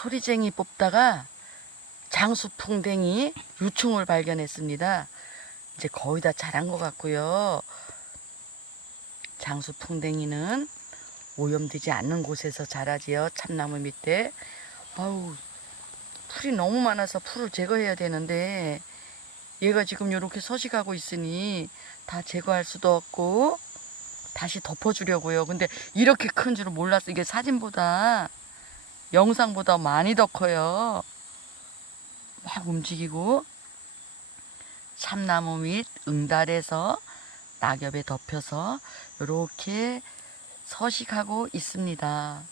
소리쟁이 뽑다가 장수풍뎅이 유충을 발견했습니다. 이제 거의 다 자란 것 같고요. 장수풍뎅이는 오염되지 않는 곳에서 자라지요. 참나무 밑에. 아우, 풀이 너무 많아서 풀을 제거해야 되는데 얘가 지금 이렇게 서식하고 있으니 다 제거할 수도 없고 다시 덮어주려고요. 근데 이렇게 큰 줄은 몰랐어. 이게 사진보다 영상보다 많이 더 커요. 막 움직이고 참나무 밑 응달에서 낙엽에 덮여서 이렇게 서식하고 있습니다.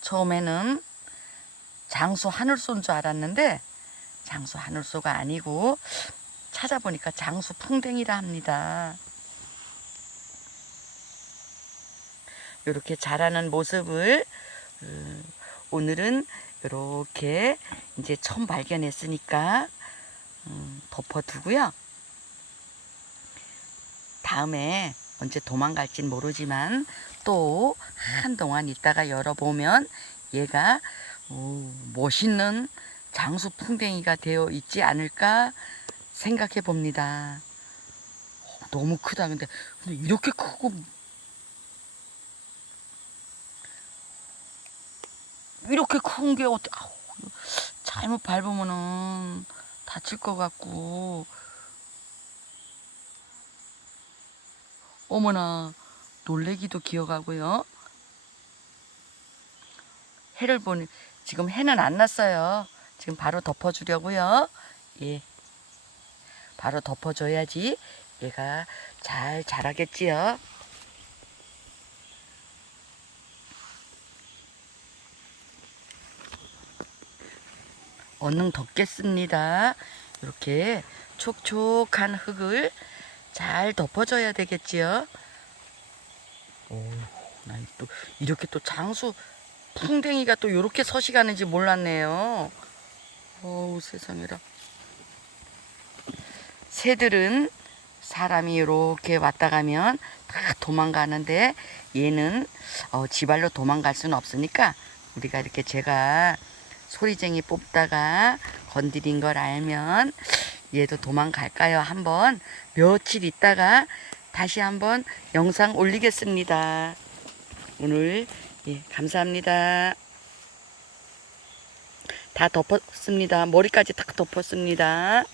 처음에는 장수 하늘소인 줄 알았는데 장수 하늘소가 아니고 찾아보니까 장수 풍뎅이라 합니다. 이렇게 자라는 모습을 음, 오늘은 이렇게 이제 처음 발견했으니까 음, 덮어두고요. 다음에 언제 도망갈진 모르지만 또 한동안 있다가 열어보면 얘가 오, 멋있는 장수 풍뎅이가 되어 있지 않을까 생각해 봅니다. 어, 너무 크다. 근데, 근데 이렇게 크고 이렇게 큰 게 어떻게 잘못 밟으면은 다칠 것 같고 어머나 놀래기도 기어가고요. 해를 보니 지금 해는 안 났어요. 지금 바로 덮어주려고요. 예, 바로 덮어줘야지 얘가 잘 자라겠지요. 얼른 덮겠습니다. 이렇게 촉촉한 흙을 잘 덮어줘야 되겠지요. 오, 난또 이렇게 또 장수 풍뎅이가 또 이렇게 서식하는지 몰랐네요. 어우 세상에라. 새들은 사람이 이렇게 왔다 가면 다 도망가는데 얘는 어, 지발로 도망갈 수는 없으니까 우리가 이렇게 제가 소리쟁이 뽑다가 건드린 걸 알면 얘도 도망갈까요? 한번 며칠 있다가 다시 한번 영상 올리겠습니다. 오늘 예, 감사합니다. 다 덮었습니다. 머리까지 다 덮었습니다.